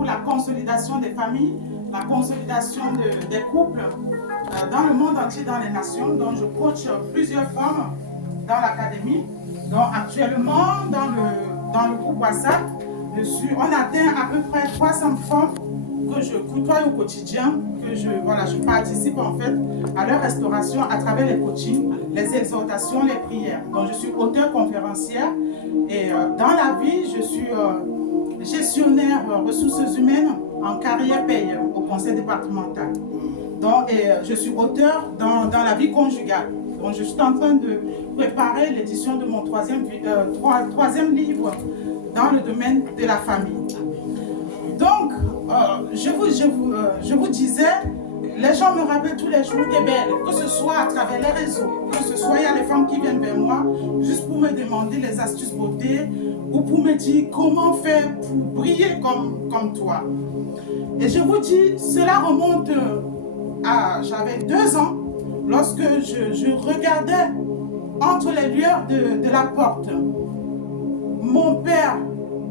pour la consolidation des familles, la consolidation des couples dans le monde entier, dans les nations. Donc je coach plusieurs femmes dans l'académie. Donc actuellement, dans le groupe WhatsApp, on atteint à peu près 300 femmes que je côtoie au quotidien, que je participe en fait à leur restauration à travers les coachings, les exhortations, les prières. Donc je suis auteure conférencière et dans la vie, je suis gestionnaire ressources humaines en carrière paye au conseil départemental. Donc, je suis auteure dans la vie conjugale. Donc je suis en train de préparer l'édition de mon troisième livre dans le domaine de la famille. Donc, je vous disais, les gens me rappellent tous les jours des belles, que ce soit à travers les réseaux, que ce soit il y a des femmes qui viennent vers moi juste pour me demander les astuces beauté ou pour me dire comment faire pour briller comme toi. Et je vous dis, cela remonte à, j'avais 2 ans, lorsque je regardais entre les lueurs de la porte mon père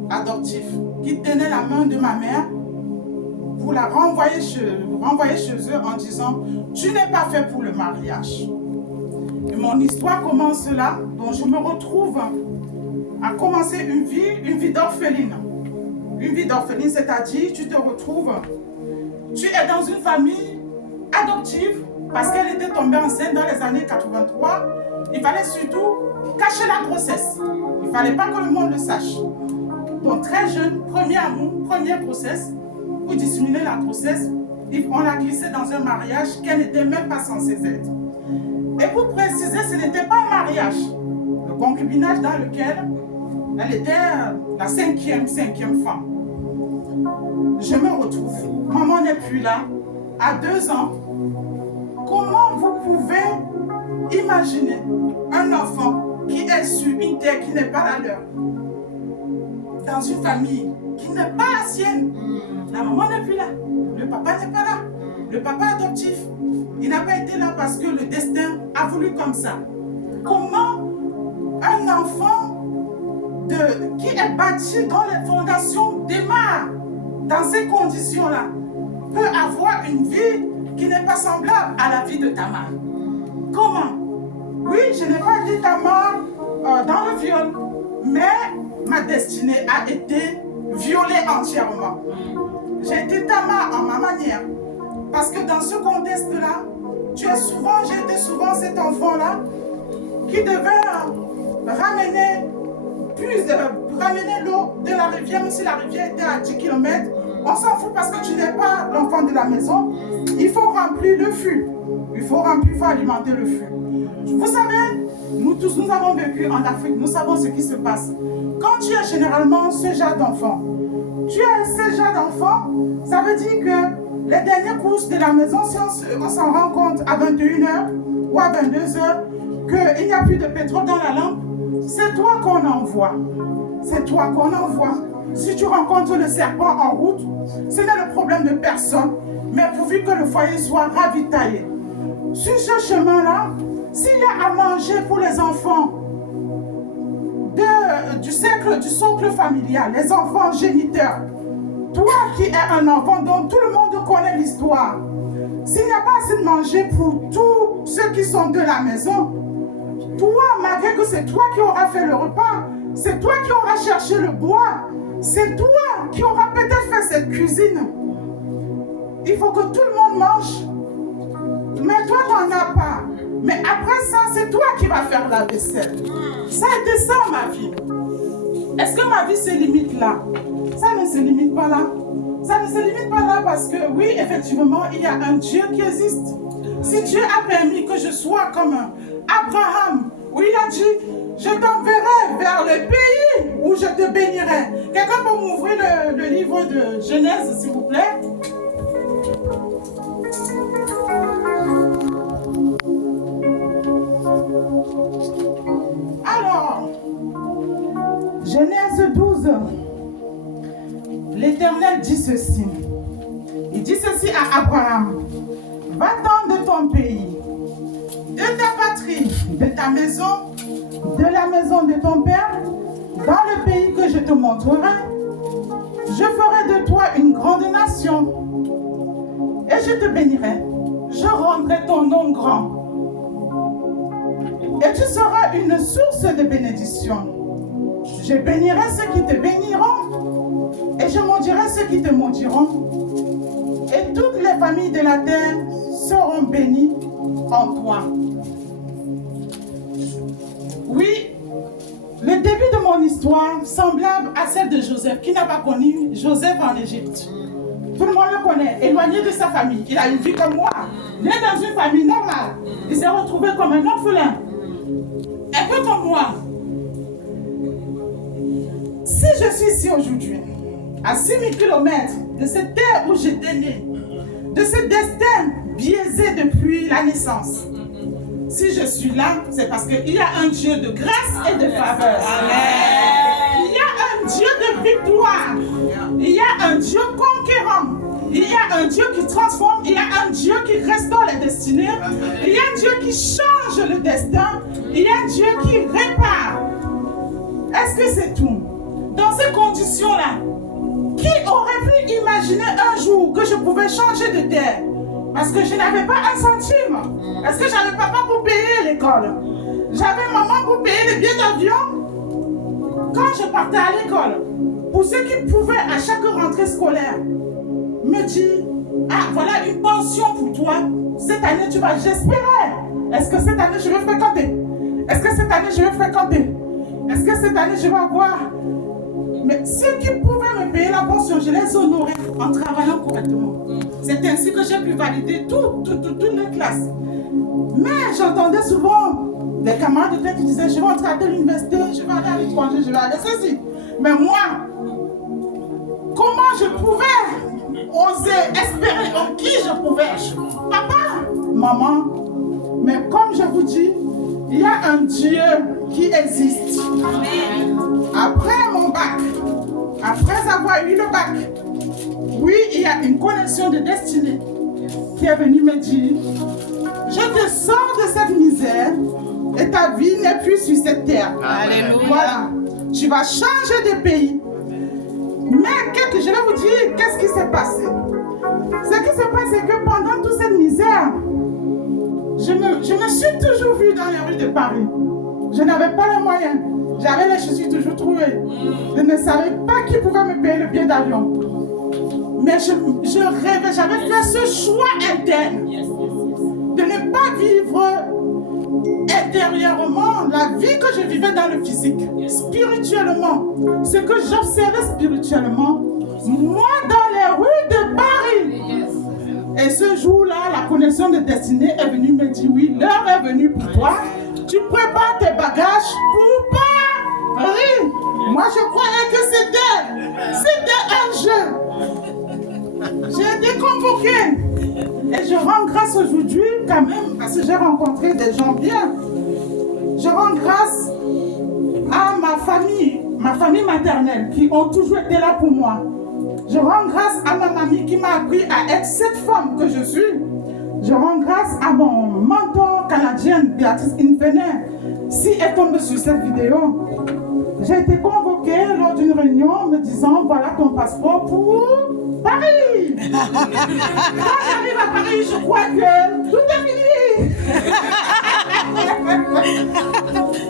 adoptif qui tenait la main de ma mère pour la renvoyer chez eux en disant « Tu n'es pas fait pour le mariage ». Et mon histoire commence là, donc je me retrouve à commencer une vie d'orpheline. Une vie d'orpheline, c'est-à-dire tu te retrouves, tu es dans une famille adoptive parce qu'elle était tombée enceinte dans les années 83. Il fallait surtout cacher la grossesse. Il ne fallait pas que le monde le sache. Donc très jeune, premier amour, première grossesse, pour dissimuler la grossesse, on l'a glissée dans un mariage qu'elle n'était même pas censée être. Et pour préciser, ce n'était pas un mariage. Le concubinage dans lequel elle était la cinquième femme. Je me retrouve. Maman n'est plus là. À 2 ans, comment vous pouvez imaginer un enfant qui est sur une terre qui n'est pas la leur, dans une famille qui n'est pas la sienne? La maman n'est plus là. Le papa n'est pas là. Le papa adoptif, il n'a pas été là parce que le destin a voulu comme ça. Comment un enfant qui est bâti dans les fondations démarre dans ces conditions-là peut avoir une vie qui n'est pas semblable à la vie de Tamar? Comment? Oui, je n'ai pas dit Tamar dans le viol, mais ma destinée a été violée entièrement. J'ai été Tamar en ma manière. Parce que dans ce contexte-là, j'ai été souvent cet enfant-là qui devait ramener l'eau de la rivière, même si la rivière était à 10 km. On s'en fout parce que tu n'es pas l'enfant de la maison. Il faut remplir le fût. Il faut alimenter le fût. Vous savez, nous tous, nous avons vécu en Afrique. Nous savons ce qui se passe. Quand tu es généralement ce genre d'enfant, ça veut dire que les dernières courses de la maison, si on s'en rend compte à 21h ou à 22h, qu'il n'y a plus de pétrole dans la lampe, c'est toi qu'on envoie. C'est toi qu'on envoie. Si tu rencontres le serpent en route, ce n'est le problème de personne, mais pourvu que le foyer soit ravitaillé. Sur ce chemin-là, s'il y a à manger pour les enfants du socle familial, les enfants géniteurs, toi qui es un enfant dont tout le monde connaît l'histoire, s'il n'y a pas assez de manger pour tous ceux qui sont de la maison, toi, malgré que c'est toi qui auras fait le repas, c'est toi qui auras cherché le bois, c'est toi qui auras peut-être fait cette cuisine. Il faut que tout le monde mange, mais toi, tu n'en as pas. Mais après ça, c'est toi qui vas faire la vaisselle. Ça a été ça, ma vie. Est-ce que ma vie se limite là? Ça ne se limite pas là. Ça ne se limite pas là parce que oui, effectivement, il y a un Dieu qui existe. Si Dieu a permis que je sois comme Abraham, où il a dit, je t'enverrai vers le pays où je te bénirai. Quelqu'un peut m'ouvrir le livre de Genèse, s'il vous plaît? Alors, Genèse 12, l'Éternel dit ceci. Il dit ceci à Abraham. Va-t'en de ton pays, de ta patrie, de ta maison, de la maison de ton père, dans le pays que je te montrerai. Je ferai de toi une grande te bénirai, je rendrai ton nom grand. Et tu seras une source de bénédiction. Je bénirai ceux qui te béniront, et je maudirai ceux qui te maudiront. Et toutes les familles de la terre seront bénies en toi. Oui, le début de mon histoire, semblable à celle de Joseph, qui n'a pas connu Joseph en Égypte. Tout le monde le connaît, éloigné de sa famille. Il a une vie comme moi, né dans une famille normale. Il s'est retrouvé comme un orphelin, un peu comme moi. Si je suis ici aujourd'hui, à 6000 km de cette terre où j'étais né, de ce destin biaisé depuis la naissance, si je suis là, c'est parce qu'il y a un Dieu de grâce et de faveur. Amen. Il y a un Dieu de victoire. Il y a un Dieu conquérant. Il y a un Dieu qui transforme. Il y a un Dieu qui restaure les destinées. Il y a un Dieu qui change le destin. Il y a un Dieu qui répare. Est-ce que c'est tout? Dans ces conditions-là, qui aurait pu imaginer un jour que je pouvais changer de terre? Parce que je n'avais pas un centime. Parce que j'avais papa pour payer l'école. J'avais maman pour payer les billets d'avion. Quand je partais à l'école, pour ceux qui pouvaient à chaque rentrée scolaire me dire, ah voilà une pension pour toi, cette année tu vas, j'espérais. Est-ce que cette année je vais fréquenter? Est-ce que cette année je vais fréquenter? Est-ce que cette année je vais avoir? Mais ceux qui pouvaient me payer la pension, je les honorais en travaillant correctement. C'est ainsi que j'ai pu valider toutes les classes. Mais j'entendais souvent des camarades de classe qui disaient, je vais entrer à l'université, je vais aller à l'étranger, je vais aller ceci. Mais moi, comment je pouvais oser espérer en qui je pouvais? Papa, maman, mais comme je vous dis, il y a un Dieu qui existe. Amen. Après mon bac, après avoir eu le bac, oui, il y a une connexion de destinée qui est venue me dire, je te sors de cette misère et ta vie n'est plus sur cette terre. Alléluia. Voilà, tu vas changer de pays. Mais je vais vous dire, qu'est-ce qui s'est passé? Ce qui s'est passé, c'est que pendant toute cette misère, je me suis toujours vue dans les rues de Paris. Je n'avais pas les moyens. J'avais les chaussures toujours trouvées. Je ne savais pas qui pouvait me payer le billet d'avion. Mais je rêvais, j'avais fait ce choix interne de ne pas vivre intérieurement la vie que je vivais dans le physique, spirituellement. Ce que j'observais spirituellement, moi dans les rues de Paris. Et ce jour-là, la connexion de destinée est venue me dire, oui, l'heure est venue pour toi. Tu prépares tes bagages pour Paris. Moi, je croyais que c'était un jeu. J'ai été convoquée. Et je rends grâce aujourd'hui quand même, parce que j'ai rencontré des gens bien. Je rends grâce à ma famille maternelle, qui ont toujours été là pour moi. Je rends grâce à ma mamie qui m'a appris à être cette femme que je suis. Je rends grâce à mon mentor canadienne, Béatrice Infener. Si elle tombe sur cette vidéo, j'ai été convoquée lors d'une réunion me disant, voilà ton passeport pour Paris. Quand j'arrive à Paris, je crois que tout est fini.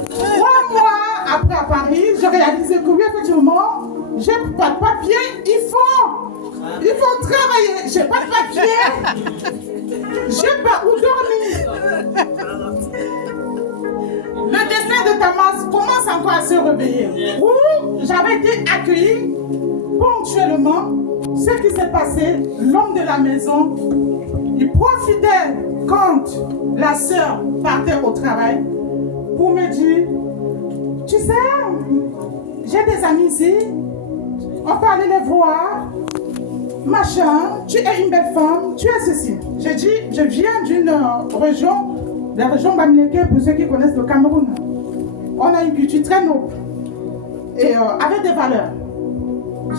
3 mois après à Paris, j'ai réalisé que oui, effectivement, j'ai pas de papier, il faut travailler. J'ai pas de papier, j'ai pas où dormir. Le destin de Tamas commence encore à se réveiller. Où j'avais été accueillie ponctuellement. Ce qui s'est passé, l'homme de la maison, il profitait quand la sœur partait au travail pour me dire, tu sais, j'ai des amis ici, on peut aller les voir, machin, tu es une belle femme, tu es ceci. J'ai dit, je viens d'une région, la région Bamileke, pour ceux qui connaissent le Cameroun. On a une culture très noble et avec des valeurs.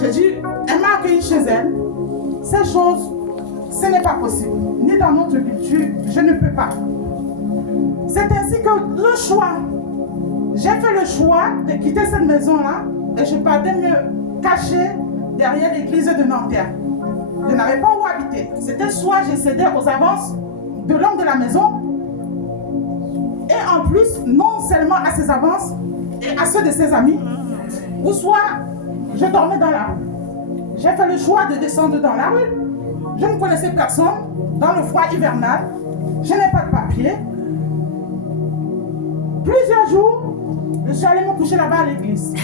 J'ai dit, elle m'a accueilli chez elle. Ces choses, ce n'est pas possible. Ni dans notre culture, je ne peux pas. C'est ainsi que le choix, j'ai fait le choix de quitter cette maison-là et je partais me cacher derrière l'église de Nanterre. Je n'avais pas où habiter. C'était soit je cédais aux avances de l'homme de la maison, et en plus, non seulement à ses avances et à ceux de ses amis, ou soit je dormais dans la rue. J'ai fait le choix de descendre dans la rue. Je ne connaissais personne dans le froid hivernal. Je n'ai pas de papier. Plusieurs jours, je suis allée me coucher là-bas à l'église.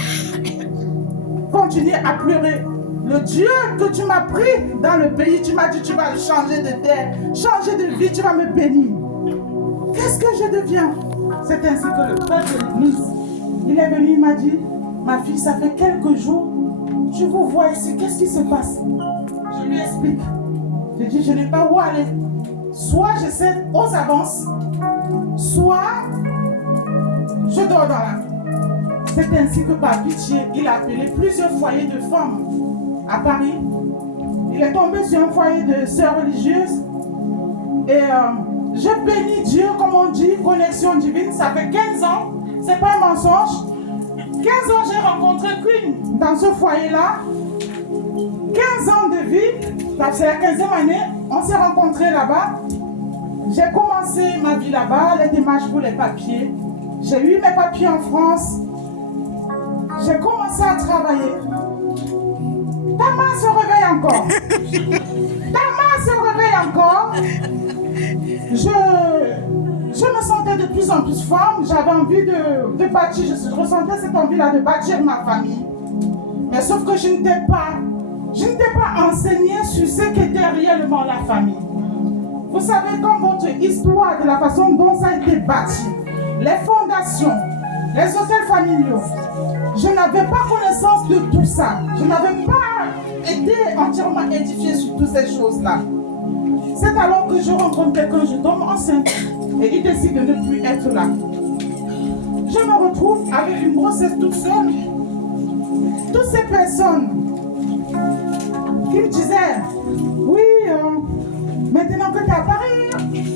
Continuer à pleurer. Le Dieu que tu m'as pris dans le pays, tu m'as dit tu vas changer de terre, changer de vie, tu vas me bénir. Qu'est-ce que je deviens? C'est ainsi que le prêtre de l'église, il est venu, il m'a dit, ma fille, ça fait quelques jours, je vous vois ici, qu'est-ce qui se passe? Je lui explique. J'ai dit, je n'ai pas où aller. Soit je cède aux avances, soit je dors dans la rue. C'est ainsi que par pitié, il a appelé plusieurs foyers de femmes à Paris. Il est tombé sur un foyer de sœurs religieuses. Et je bénis Dieu, comme on dit, connexion divine. Ça fait 15 ans, c'est pas un mensonge. 15 ans, j'ai rencontré Queen dans ce foyer-là. 15 ans de vie, c'est la 15e année, on s'est rencontrés là-bas. J'ai commencé ma vie là-bas, les démarches pour les papiers. J'ai eu mes papiers en France. J'ai commencé à travailler. Ta main se réveille encore. Ta main se réveille encore. Je me sentais de plus en plus femme. J'avais envie de bâtir. Je ressentais cette envie-là de bâtir ma famille. Mais sauf que je n'étais pas enseignée sur ce qu'était réellement la famille. Vous savez, comme votre histoire, de la façon dont ça a été bâti, les fondations, les hôtels familiaux, je n'avais pas connaissance de tout ça. Je n'avais pas été entièrement édifiée sur toutes ces choses-là. C'est alors que je rencontre quelqu'un, je tombe enceinte et il décide de ne plus être là. Je me retrouve avec une grossesse toute seule. Toutes ces personnes qui me disaient, oui, maintenant que tu es à Paris,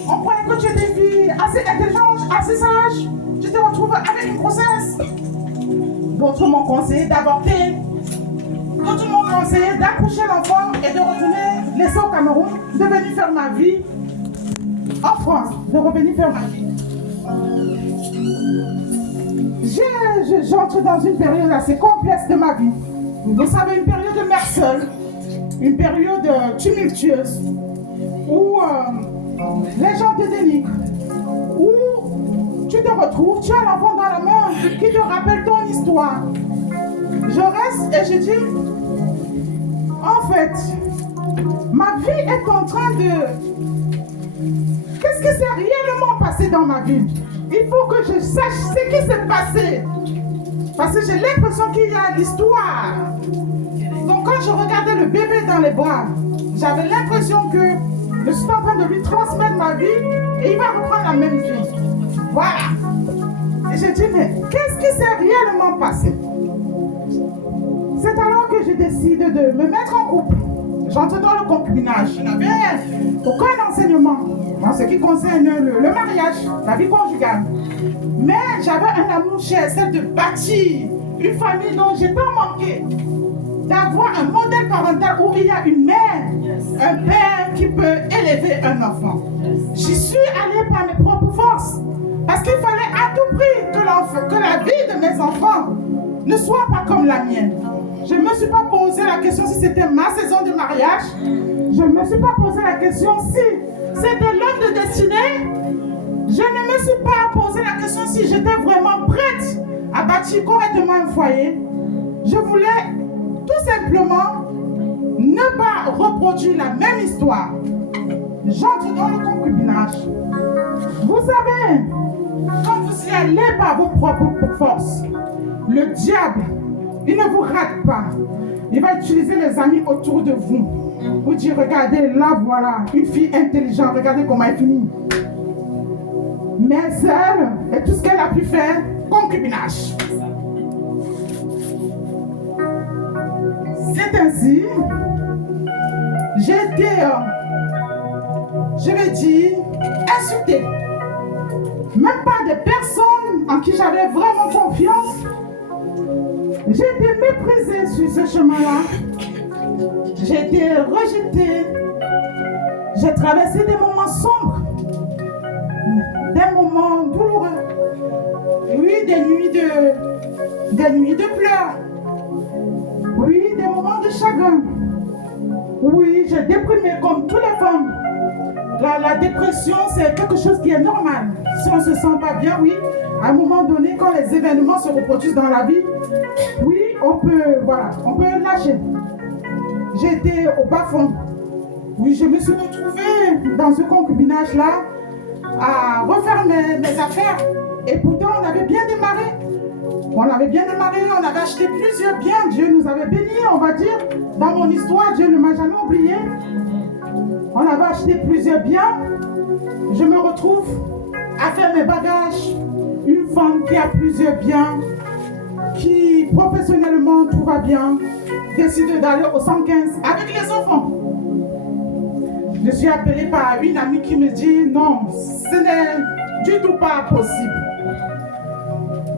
on croyait que tu es des filles assez intelligentes, assez sages. Tu te retrouves avec une grossesse. D'autres m'ont conseillé d'avorter. D'autres m'ont conseillé d'accoucher l'enfant et de retourner, laisser au Cameroun, de venir faire ma vie en France, de revenir faire ma vie. J'entre dans une période assez complexe de ma vie. Vous savez, une période de mère seule, une période tumultueuse, où les gens te dénigrent, où tu te retrouves, tu as l'enfant dans la main qui te rappelle ton histoire. Je reste et je dis, en fait, ma vie est en train de... Qu'est-ce qui s'est réellement passé dans ma vie? Il faut que je sache ce qui s'est passé. Parce que j'ai l'impression qu'il y a l'histoire. Donc quand je regardais le bébé dans les bras, j'avais l'impression que je suis en train de lui transmettre ma vie et il va reprendre la même vie. Voilà. Et j'ai dit, mais qu'est-ce qui s'est réellement passé? C'est alors que je décide de me mettre en couple. J'entre dans le concubinage. Je n'avais aucun enseignement en ce qui concerne le mariage, la vie conjugale. Mais j'avais un amour cher, celle de bâtir une famille dont j'ai tant manqué. D'avoir un modèle parental où il y a une mère, un père qui peut élever un enfant. J'y suis allée par mes propres forces. Parce qu'il fallait à tout prix que la vie de mes enfants ne soit pas comme la mienne. Je ne me suis pas posé la question si c'était ma saison de mariage. Je ne me suis pas posé la question si c'était l'homme de destinée. Je ne me suis pas posé la question si j'étais vraiment prête à bâtir correctement un foyer. Je voulais tout simplement ne pas reproduire la même histoire. J'entre dans le concubinage. Vous savez, quand vous y allez par vos propres forces, le diable, il ne vous rate pas. Il va utiliser les amis autour de vous. Vous dire, regardez, là, voilà, une fille intelligente, regardez comment elle finit. Mais elle, et tout ce qu'elle a pu faire, concubinage. C'est ainsi, j'ai été, je vais dire, insultée. Même pas des personnes en qui j'avais vraiment confiance. J'ai été méprisée sur ce chemin-là. J'ai été rejetée. J'ai traversé des moments sombres, des moments douloureux. Oui, des nuits de pleurs. Oui, des moments de chagrin. Oui, j'ai déprimé comme toutes les femmes. La dépression, c'est quelque chose qui est normal. Si on ne se sent pas bien, oui, à un moment donné, quand les événements se reproduisent dans la vie, oui, on peut lâcher. J'étais au bas fond. Oui, je me suis retrouvée dans ce concubinage-là à refaire mes affaires. Et pourtant, on avait bien démarré. On avait acheté plusieurs biens. Dieu nous avait bénis, on va dire. Dans mon histoire, Dieu ne m'a jamais oublié. On avait acheté plusieurs biens. Je me retrouve à faire mes bagages. Une femme qui a plusieurs biens, qui professionnellement tout va bien, décide d'aller au 115 avec les enfants. Je suis appelée par une amie qui me dit non, ce n'est du tout pas possible.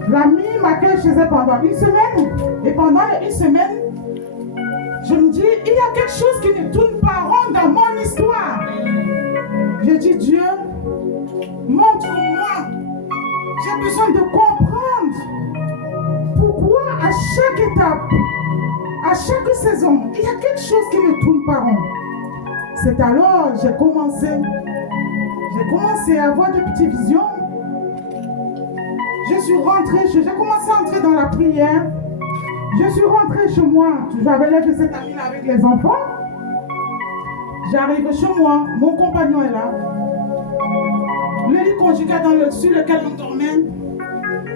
L'amie m'accueille chez elle pendant une semaine. Et pendant une semaine, je me dis, il y a quelque chose qui ne tourne pas rond dans mon histoire. Je dis, Dieu, montre-moi. J'ai besoin de comprendre pourquoi à chaque étape, à chaque saison, il y a quelque chose qui ne tourne pas rond. C'est alors que j'ai commencé à avoir de petites visions. J'ai commencé à entrer dans la prière. Je suis rentrée chez moi. J'avais l'air de cette amie avec les enfants. J'arrive chez moi. Mon compagnon est là. Le lit conjugal sur lequel on dormait.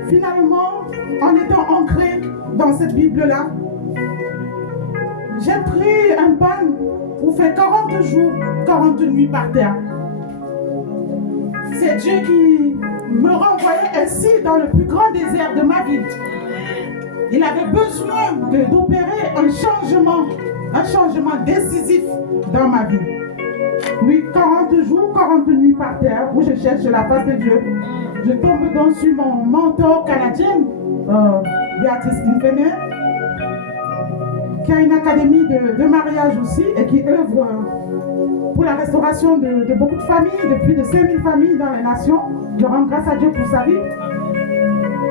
Finalement, en étant ancré dans cette Bible-là, j'ai pris un bain pour faire 40 jours, 40 nuits par terre. C'est Dieu qui me renvoyait ainsi dans le plus grand désert de ma vie. Il avait besoin d'opérer un changement décisif dans ma vie. Oui, 40 jours, 40 nuits par terre, où je cherche la face de Dieu. Je tombe donc sur mon mentor canadien, Béatrice Infené, qui a une académie de mariage aussi et qui œuvre pour la restauration de beaucoup de familles, de plus de 5000 familles dans les nations. Je rends grâce à Dieu pour sa vie.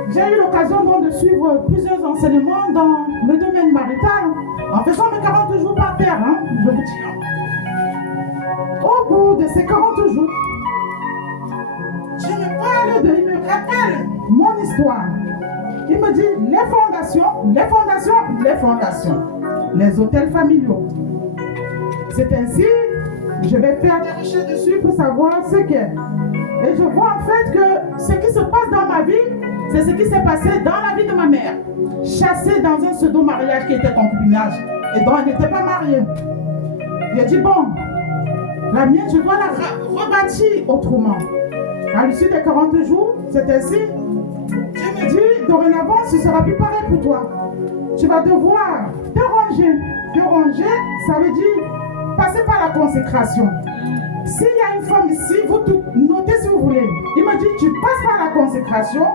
J'ai eu l'occasion donc de suivre plusieurs enseignements dans le domaine marital en faisant mes 40 jours par terre, je vous dis. Au bout de ces 40 jours, il me rappelle mon histoire. Il me dit les fondations, les hôtels familiaux. C'est ainsi, je vais faire des recherches dessus pour savoir ce qu'est. Et je vois en fait que ce qui se passe dans ma vie, c'est ce qui s'est passé dans la vie de ma mère. Chassée dans un pseudo-mariage qui était concubinage et dont elle n'était pas mariée. J'ai dit bon, la mienne, je dois la rebâtir autrement. À l'issue des 40 jours, c'est ainsi. Dieu me dit, dorénavant, ce ne sera plus pareil pour toi. Tu vas devoir te ranger. Te ranger, ça veut dire passer par la consécration. S'il y a une femme ici, vous notez si vous voulez. Il me dit, tu passes par la consécration.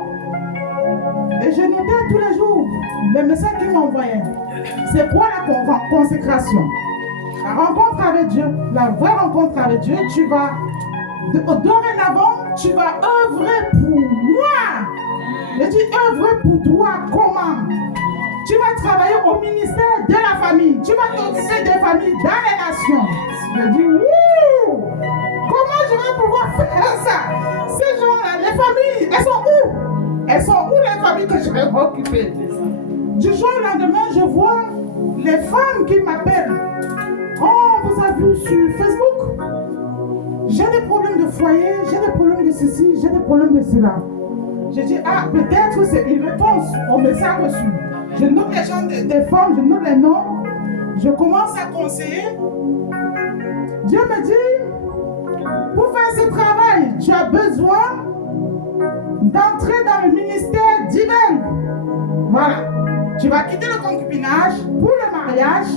Et je notais tous les jours les messages qu'il m'envoyait. C'est quoi la consécration? La rencontre avec Dieu, la vraie rencontre avec Dieu, tu vas, dorénavant, tu vas œuvrer pour moi. Je dis œuvrer pour toi, comment? Tu vas travailler au ministère de la famille. Tu vas t'occuper des familles dans les nations. Je dis, wouh! Comment je vais pouvoir faire ça? Ces gens-là, les familles, elles sont où? Elles sont où les familles que je vais m'occuper? Du jour au lendemain, je vois les femmes qui m'appellent. Oh, vous avez vu sur Facebook? J'ai des problèmes de foyer, j'ai des problèmes de ceci, j'ai des problèmes de cela. Je dis, ah, peut-être c'est une réponse au message reçu. Je note les gens des femmes, je note les noms. Je commence à conseiller. Dieu me dit, pour faire ce travail, tu as besoin d'entrer dans le ministère divin. Voilà. Tu vas quitter le concubinage pour le mariage.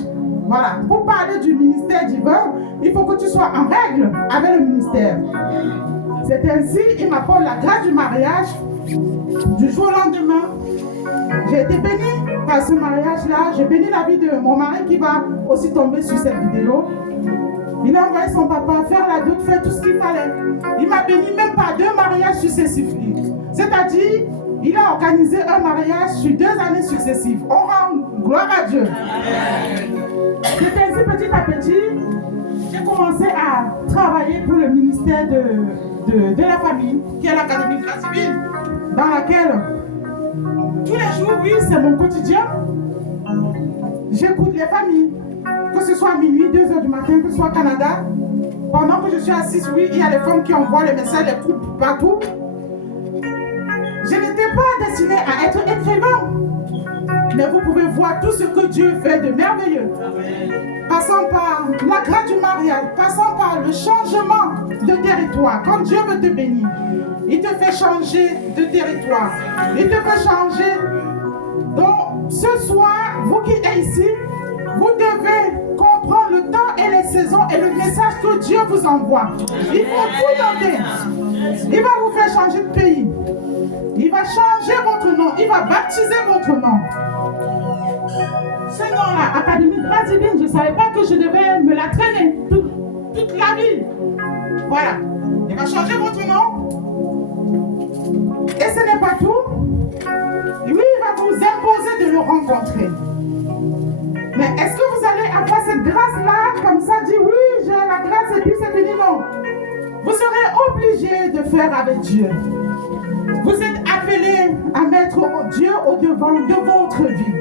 Voilà. Pour parler du ministère divin, il faut que tu sois en règle avec le ministère. C'est ainsi, il m'apporte la grâce du mariage. Du jour au lendemain, J'ai été bénie par ce mariage-là. J'ai béni la vie de mon mari qui va aussi tomber sur cette vidéo. Il a envoyé son papa faire la dot, faire tout ce qu'il fallait. Il m'a béni même par 2 mariages successifs. C'est-à-dire, il a organisé un mariage sur 2 années successives. On rend gloire à Dieu. C'est ainsi, petit à petit, j'ai commencé à travailler pour le ministère de la famille, qui est l'Académie Grâce Divine, dans laquelle tous les jours, oui, c'est mon quotidien. J'écoute les familles, que ce soit à minuit, 2 heures du matin, que ce soit au Canada. Pendant que je suis assise, oui, il y a les femmes qui envoient les messages, les couples partout. Je n'étais pas destinée à être écrivain. Mais vous pouvez voir tout ce que Dieu fait de merveilleux. Passant par la grâce du mariage, passant par le changement de territoire. Quand Dieu veut te bénir, il te fait changer de territoire. Il te fait changer. Donc, ce soir, vous qui êtes ici, vous devez comprendre le temps et les saisons et le message que Dieu vous envoie. Il faut tout noter. Il va vous faire changer de pays. Il va changer votre nom. Il va baptiser votre nom. Ce nom-là, Académie Grâce Divine, je ne savais pas que je devais me la traîner toute la vie. Voilà. Il va changer votre nom. Et ce n'est pas tout. Lui, il va vous imposer de le rencontrer. Mais est-ce que vous allez avoir cette grâce-là, comme ça, dire oui, j'ai la grâce et puis c'est fini? Non. Vous serez obligé de faire avec Dieu. Vous êtes appelés à mettre Dieu au-devant de votre vie.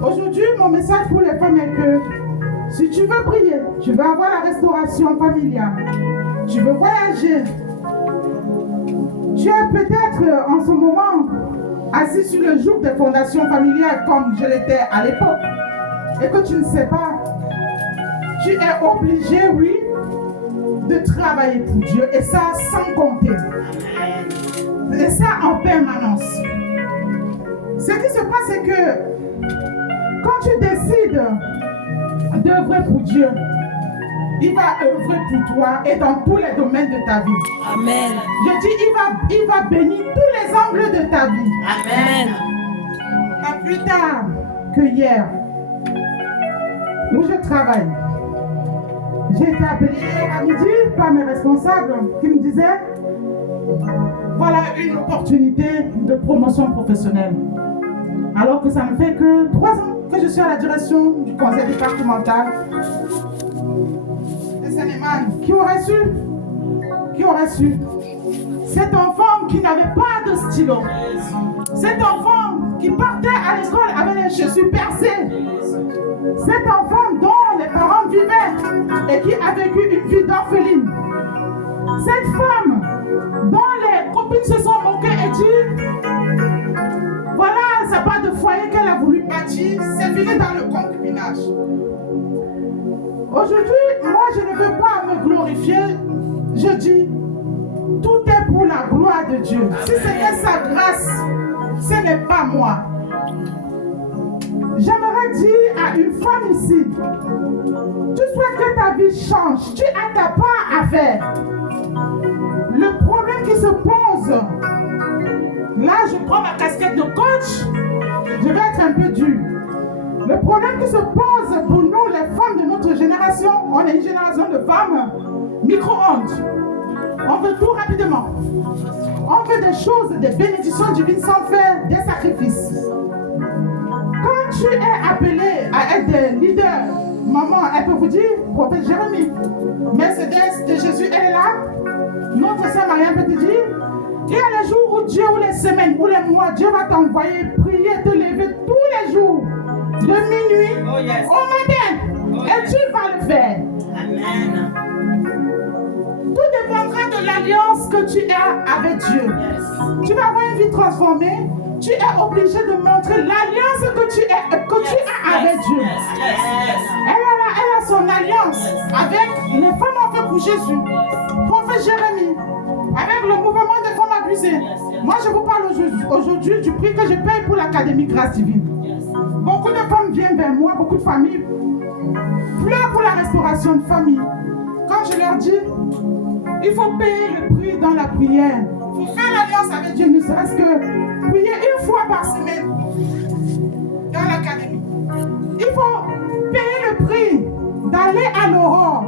Aujourd'hui, mon message pour les femmes est que si tu veux prier, tu veux avoir la restauration familiale, tu veux voyager, tu es peut-être en ce moment assis sur le joug des fondations familiales comme je l'étais à l'époque et que tu ne sais pas, tu es obligé, oui, de travailler pour Dieu et ça sans compter. Et ça en permanence. Ce qui se passe, c'est que quand tu décides d'œuvrer pour Dieu, il va œuvrer pour toi et dans tous les domaines de ta vie. Amen. Je dis, il va bénir tous les angles de ta vie. Amen. Pas plus tard que hier, où je travaille, j'ai été appelée à midi par mes responsables qui me disaient voilà une opportunité de promotion professionnelle. Alors que ça ne fait que 3 ans que je suis à la direction du conseil départemental de Seine-et-Marne. Qui aurait su cet enfant qui n'avait pas de stylo, cet enfant qui partait à l'école avec les chaussures percées, cet enfant dont les parents vivaient et qui a vécu une vie d'orpheline, cette femme dont les copines se sont moquées et dit voilà, c'est pas de foyer qu'elle a voulu bâtir, c'est fini dans le concubinage. Aujourd'hui, moi je ne veux pas me glorifier, je dis tout est pour la gloire de Dieu. Si c'était sa grâce, ce n'est pas moi. J'aimerais dire à une femme ici, tu souhaites que ta vie change, tu as ta part à faire. Le problème qui se pose, là je prends ma casquette de coach, je vais être un peu dur. Le problème qui se pose pour nous les femmes de notre génération, on est une génération de femmes micro-ondes. On veut tout rapidement. On veut des choses, des bénédictions divines sans faire des sacrifices. Quand tu es appelé à être des leaders, maman, elle peut vous dire, prophète Jérémie, Mercedes de Jésus, elle est là. Notre sœur Marianne peut te dire, il y a les jours où Dieu, ou les semaines, ou les mois, Dieu va t'envoyer prier, te lever tous les jours, de minuit au matin. Et tu vas le faire. Amen. Tout dépendra de l'alliance que tu as avec Dieu. Tu vas avoir une vie transformée. Tu es obligé de montrer l'alliance que tu as avec Dieu. Elle a son alliance avec les femmes en fait pour Jésus. Prophète Jérémie, avec le mouvement des femmes abusées. Moi, je vous parle aujourd'hui du prix que je paye pour l'Académie Grâce Divine. Beaucoup de femmes viennent vers moi, beaucoup de familles pleurent pour la restauration de famille. Quand je leur dis, il faut payer le prix dans la prière. Il faut faire l'alliance avec Dieu, ne serait-ce que prier une fois par semaine dans l'académie. Il faut payer le prix d'aller à l'aurore.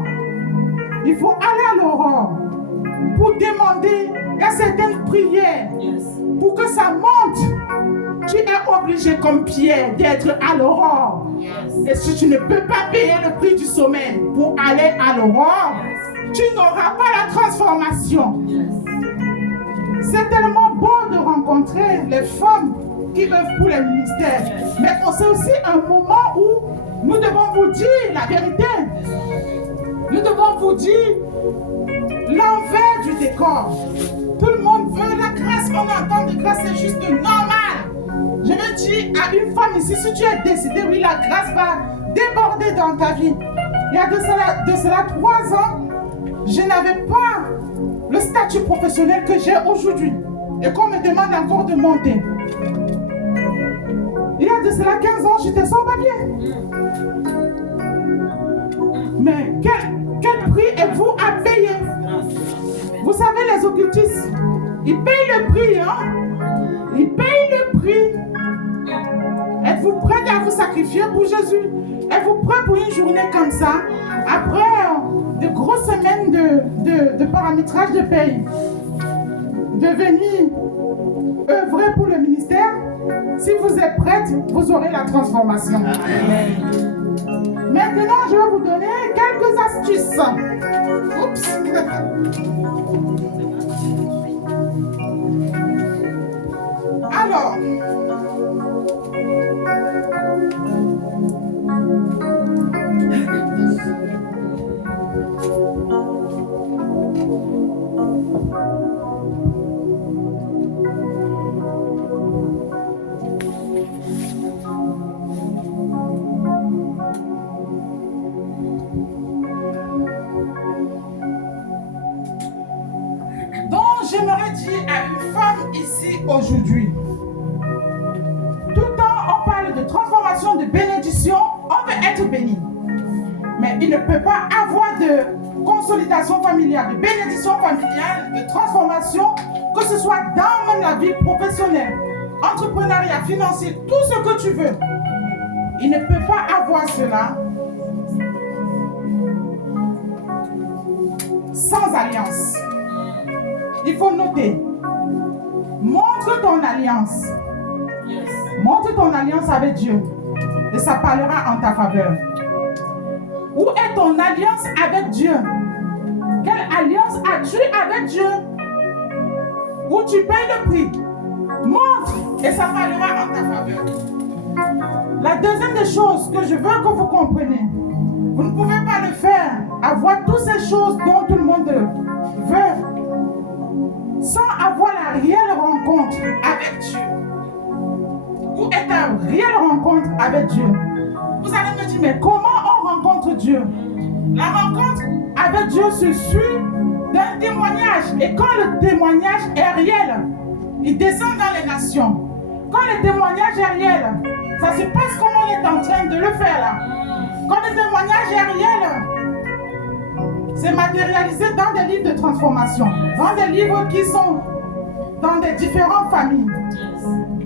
Il faut aller à l'aurore pour demander, il y a certaines prières, pour que ça monte. Tu es obligé comme Pierre d'être à l'aurore. Et si tu ne peux pas payer le prix du sommeil pour aller à l'aurore, tu n'auras pas la transformation. C'est tellement beau de rencontrer les femmes qui œuvrent pour les ministères. Mais c'est aussi un moment où nous devons vous dire la vérité. Nous devons vous dire l'envers du décor. Tout le monde veut la grâce. On entend de grâce, c'est juste normal. Je veux dire à une femme ici, si tu es décidée, oui, la grâce va déborder dans ta vie. Il y a de cela 3 ans, je n'avais pas le statut professionnel que j'ai aujourd'hui et qu'on me demande encore de monter. Il y a de cela 15 ans, j'étais sans papier. Mais quel prix êtes-vous à payer? Vous savez, les occultistes, ils payent le prix, hein? Ils payent le prix. Êtes-vous prêts à vous sacrifier pour Jésus? Êtes-vous prêts pour une journée comme ça? Après de grosses semaines de paramétrage de paye, de venir œuvrer pour le ministère? Si vous êtes prête, vous aurez la transformation. Amen. Maintenant, je vais vous donner quelques astuces. Oups. Alors, j'aimerais dire à une femme ici aujourd'hui, tout le temps on parle de transformation, de bénédiction, on veut être béni. Mais il ne peut pas avoir de consolidation familiale, de bénédiction familiale, de transformation, que ce soit dans même la vie professionnelle, entrepreneuriat, financier, tout ce que tu veux. Il ne peut pas avoir cela sans alliance. Il faut noter. Montre ton alliance. Montre ton alliance avec Dieu. Et ça parlera en ta faveur. Où est ton alliance avec Dieu? Quelle alliance as-tu avec Dieu? Où tu payes le prix? Montre et ça parlera en ta faveur. La deuxième des choses que je veux que vous compreniez, vous ne pouvez pas le faire, avoir toutes ces choses dont tout le monde veut, sans avoir la réelle rencontre avec Dieu. Où est ta réelle rencontre avec Dieu? Vous allez me dire, mais comment on rencontre Dieu? La rencontre avec Dieu se suit d'un témoignage. Et quand le témoignage est réel, il descend dans les nations. Quand le témoignage est réel, ça se passe comme on est en train de le faire là. Quand le témoignage est réel, c'est matérialisé dans des livres de transformation, dans des livres qui sont dans des différentes familles.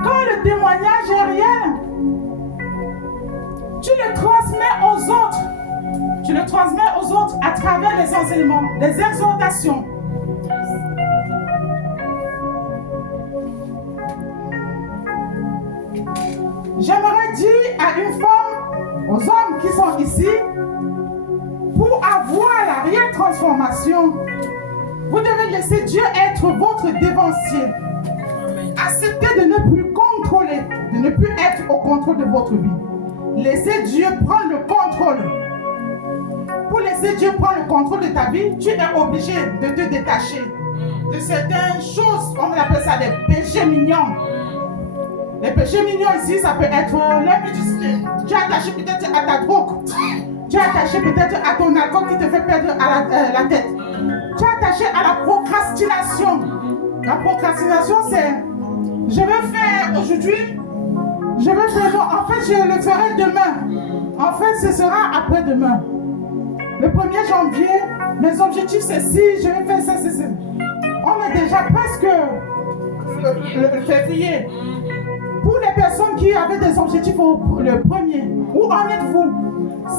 Quand le témoignage est réel, tu le transmets aux autres. Tu le transmets aux autres à travers les enseignements, les exhortations. J'aimerais dire à une femme, aux hommes qui sont ici, pour avoir la réelle transformation, vous devez laisser Dieu être votre dévancier. Acceptez de ne plus contrôler, de ne plus être au contrôle de votre vie. Laissez Dieu prendre le contrôle. Pour laisser Dieu prendre le contrôle de ta vie, tu es obligé de te détacher de certaines choses, on appelle ça des péchés mignons. Les péchés mignons ici, ça peut être l'impudicité. Tu es attaché peut-être à ta drogue. Tu es attaché peut-être à ton alcool qui te fait perdre la tête. Tu es attaché à la procrastination. La procrastination, c'est je vais faire aujourd'hui, je vais faire non, en fait je le ferai demain. En fait ce sera après-demain. Le 1er janvier, mes objectifs c'est si je vais faire ça, c'est ça. On est déjà presque le février. Pour les personnes qui avaient des objectifs le premier, où en êtes-vous?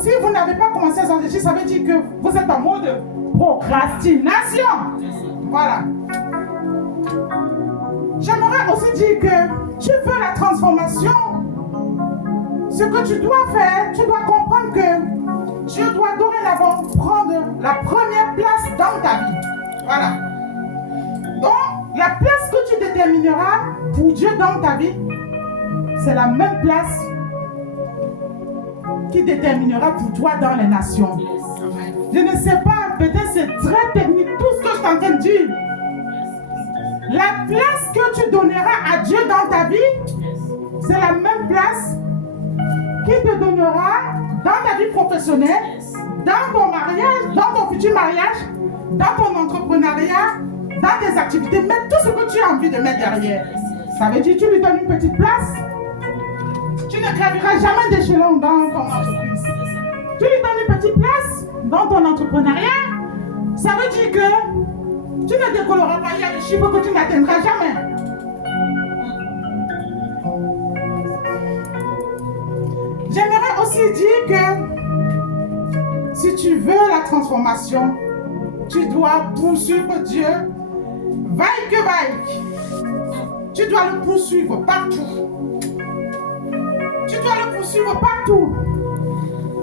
Si vous n'avez pas commencé ces objectifs, ça veut dire que vous êtes en mode procrastination. Voilà. J'aimerais aussi dire que tu veux la transformation. Ce que tu dois faire, tu dois comprendre que Dieu doit dorénavant prendre la première place dans ta vie. Voilà. Donc, la place que tu détermineras pour Dieu dans ta vie, c'est la même place qui déterminera pour toi dans les nations. Je ne sais pas, peut-être c'est très technique tout ce que je suis en train de dire. La place que tu donneras à Dieu dans ta vie, c'est la même place qui te donnera dans ta vie professionnelle, dans ton mariage, dans ton futur mariage, dans ton entrepreneuriat, dans tes activités, mais tout ce que tu as envie de mettre derrière. Ça veut dire que tu lui donnes une petite place. Tu ne graviras jamais d'échelon dans ton entreprise. Tu lui donnes une petite place dans ton entrepreneuriat. Ça veut dire que tu ne décolleras pas. Il y a des chiffres que tu n'atteindras jamais. J'aimerais aussi dire que si tu veux la transformation, tu dois poursuivre Dieu, vaille que vaille. Tu dois le poursuivre partout. Tu dois le poursuivre partout.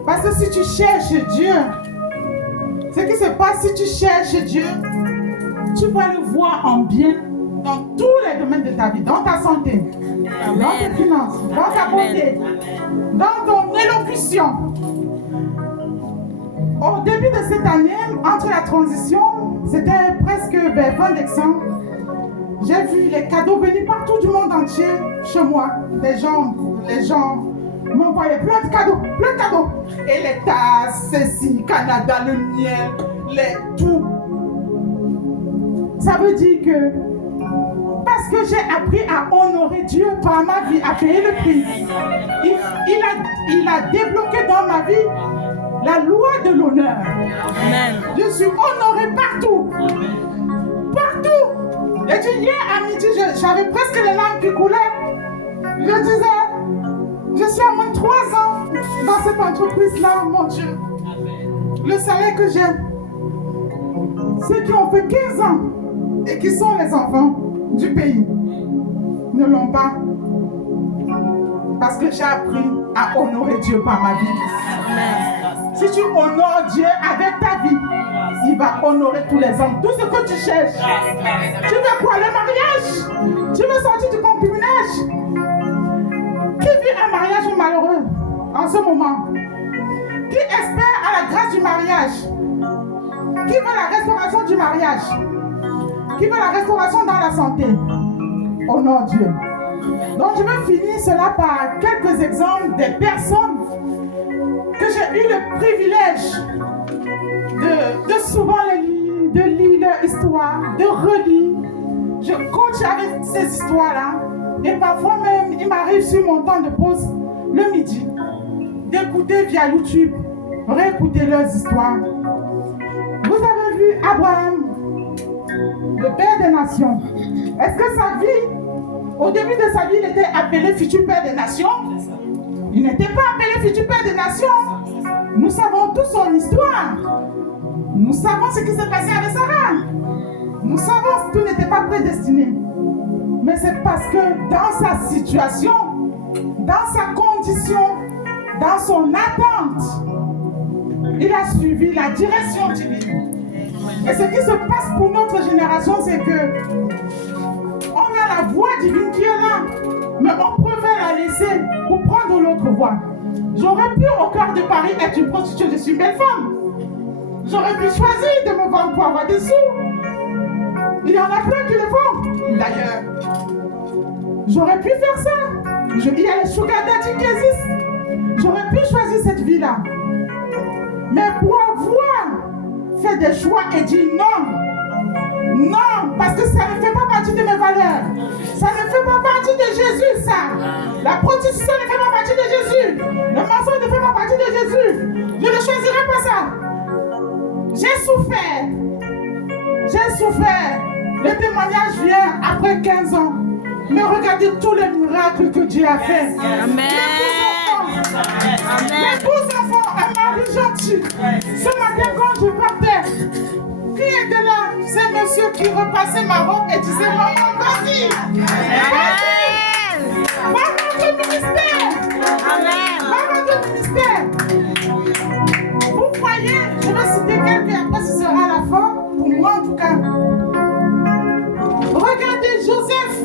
Parce que si tu cherches Dieu, ce qui se passe si tu cherches Dieu, tu vas le voir en bien dans tous les domaines de ta vie, dans ta santé, dans tes finances, dans ta beauté, dans ton élocution. Au début de cette année, entre la transition, c'était presque vers fin décembre, j'ai vu les cadeaux venir partout du monde entier chez moi. Les gens m'envoyaient plein de cadeaux. Et les tasses, ceci, Canada, le miel, tout. Ça veut dire que parce que j'ai appris à honorer Dieu par ma vie, à payer le prix, il a débloqué dans ma vie la loi de l'honneur. Je suis honorée partout. Partout. Et puis hier à midi, j'avais presque les larmes qui coulaient. Je disais, je suis à moins de 3 ans dans cette entreprise-là, mon Dieu. Le salaire que j'ai, ceux qui ont fait 15 ans et qui sont les enfants du pays ne l'ont pas. Parce que j'ai appris à honorer Dieu par ma vie. Si tu honores Dieu avec ta vie, il va honorer tous les hommes. Tout ce que tu cherches. Tu veux quoi? Le mariage? Tu veux sortir du concubinage? Qui vit un mariage malheureux en ce moment? Qui espère à la grâce du mariage? Qui veut la restauration du mariage? Qui veut la restauration dans la santé? Honore Dieu. Donc je vais finir cela par quelques exemples des personnes que j'ai eu le privilège de souvent les lire, de lire leur histoire, de relire. Je coach avec ces histoires-là. Et parfois même, il m'arrive sur mon temps de pause, le midi, d'écouter via YouTube, réécouter leurs histoires. Vous avez vu Abraham, le père des nations. Est-ce que sa vie, au début de sa vie, il était appelé futur père des nations? Il n'était pas appelé futur père des nations. Nous savons toute son histoire. Nous savons ce qui s'est passé avec Sarah. Nous savons que tout n'était pas prédestiné. Mais c'est parce que dans sa situation, dans sa condition, dans son attente, il a suivi la direction divine. Et ce qui se passe pour notre génération, c'est que on a la voie divine qui est là, mais on préfère la laisser pour prendre l'autre voie. J'aurais pu au cœur de Paris être une prostituée, je suis une belle femme. J'aurais pu choisir de me vendre pour avoir des sous. Il y en a plein qui le font, d'ailleurs. J'aurais pu faire ça. Il y a les sugar daddy qui existent. J'aurais pu choisir cette vie-là. Mais pour avoir fait des choix et dire non. Non, parce que ça ne fait pas partie de mes valeurs. Ça ne fait pas partie de Jésus, ça. La prostitution ne fait pas partie de Jésus. Le mensonge ne fait pas partie de Jésus. Je ne choisirai pas ça. J'ai souffert. J'ai souffert. Le témoignage vient après 15 ans. Mais regardez tous les miracles que Dieu a fait. Amen. Mes beaux enfants, un mari gentil. Ce matin, quand je partais, qui était là? C'est monsieur qui repassait ma robe et disait, maman, vas-y. Maman du ministère. Maman du ministère. Vous voyez, je vais citer quelqu'un, après ce sera à la fin, pour moi en tout cas. Regardez Joseph.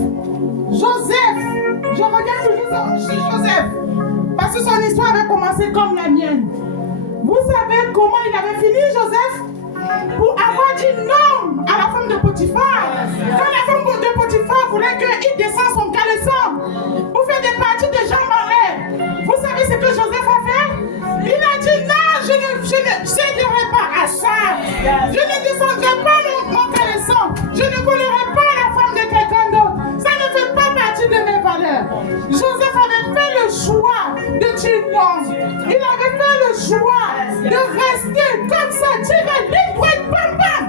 Je regarde toujours sur Joseph. Parce que son histoire avait commencé comme la mienne. Vous savez comment il avait fini, Joseph? Pour avoir dit non à la femme de Potiphar. Quand la femme de Potiphar voulait qu'il descende son caleçon pour faire des parties de jambes en l'air. Vous savez ce que Joseph a fait? Il a dit non, je ne céderai pas à ça. Je ne descendrai pas mon caleçon. Je ne volerai pas la femme de quelqu'un d'autre. Ça ne fait pas partie de mes valeurs. Joseph avait fait le choix de dire non. Il avait fait le choix de rester comme ça, tirer libre, bam bam.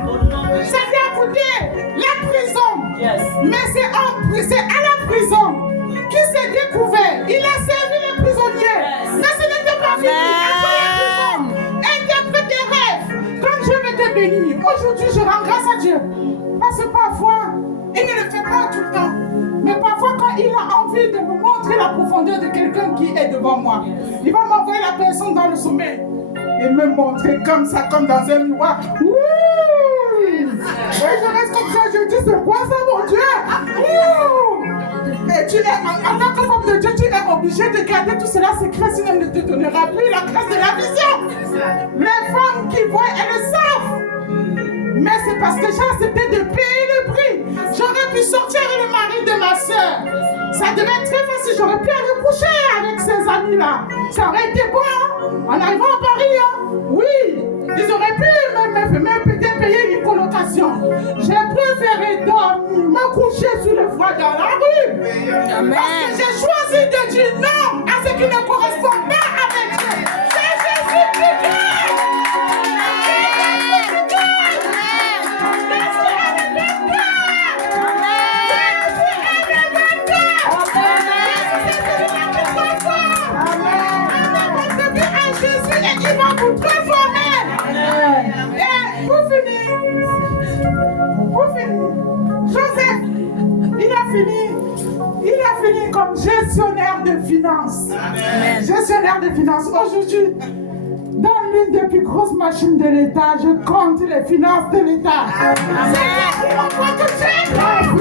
Ça lui a coûté la prison. Mais c'est à la prison qu'il s'est découvert. Il a servi les prisonniers. Mais ce n'était pas fini. Interprète des rêves. Comme Dieu veut te bénir. Aujourd'hui, je rends grâce à Dieu. Parce que parfois, il ne le fait pas tout le temps. Mais parfois, quand il a envie de me montrer la profondeur de quelqu'un qui est devant moi, il va m'envoyer la personne dans le sommet et me montrer comme ça, comme dans un miroir. Ouh! Et je reste comme ça, je dis, c'est quoi ça, mon Dieu? Ouh! Et tu es, en tant que femme de Dieu, tu es obligé de garder tout cela secret, sinon il ne te donnera plus la grâce de la vision. Les femmes qui voient, elles le savent. Mais c'est parce que j'ai accepté de payer le prix. J'aurais pu sortir avec le mari de ma soeur. Ça devait être très facile. J'aurais pu aller coucher avec ces amis-là. Ça aurait été bon, hein? En arrivant à Paris, hein? Oui. Ils auraient pu même peut-être payer une colocation. J'ai préféré dormir, me coucher sur le froid dans la rue. Amen. Parce que j'ai choisi de dire non à ce qui ne correspond pas avec Dieu. C'est Jésus qui gagne. Joseph, il a fini comme gestionnaire de finances. Amen. Gestionnaire de finances. Aujourd'hui, dans l'une des plus grosses machines de l'État, je compte les finances de l'État. C'est là où on voit que j'ai un